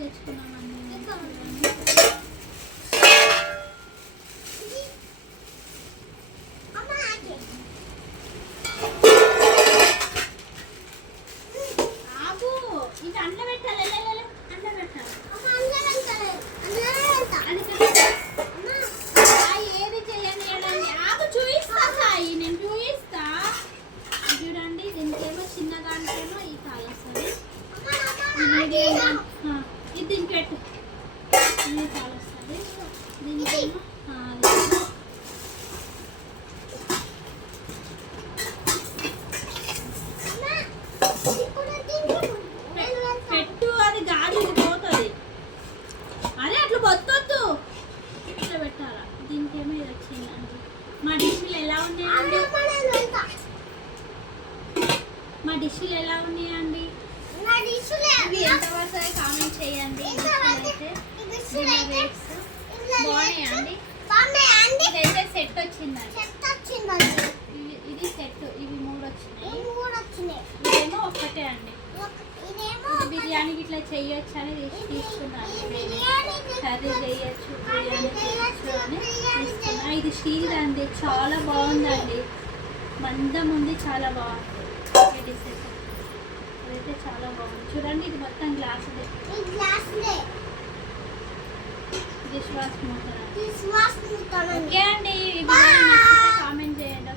తెచ్చుకున్నామండి. ఆగు, ఇది అండ్ల పెట్టాలి. అండ్ల పెట్టాలి. ఏది చేయండి. ఆగు, చూపిస్తా సాయి, నేను చూపిస్తా. చూడండి, దీనికేమో చిన్న దానికేమో ఈ కాలు వస్తుంది. ఇది దీనికి పెట్టు, ఈ కాలు వస్తుంది. దీనికేమో పెట్టు, అది గాలి పోతుంది. అదే అట్లా బొత్తొద్దు, ఇట్లా పెట్టాలా. దీనికేమో ఇది వచ్చిందండి. మా డిష్లు ఎలా ఉన్నాయండి? ఇవి ఎంత పడుతుంది కామెంట్ చేయండి. బాగున్నాయండి. ఇదైతే సెట్ వచ్చిందండి. ఇది సెట్, ఇవి 3 వచ్చినాయి. ఇదేమో ఒక్కటే అండి. బిర్యానీకి ఇట్లా చేయొచ్చు అని తీసుకున్నాను. కర్రీ చేయొచ్చు, బిర్యానీ చేయొచ్చు అని తీసుకున్నా. ఇది స్టీల్ అండి, చాలా బాగుందండి. మందం ఉంది, చాలా బాగుంది. అదైతే చాలా బాగుంది. చూడండి, ఇది మొత్తం గ్లాస్ డిష్ వాష్ మూత. ఓకే అండి, కామెంట్ చేయండి.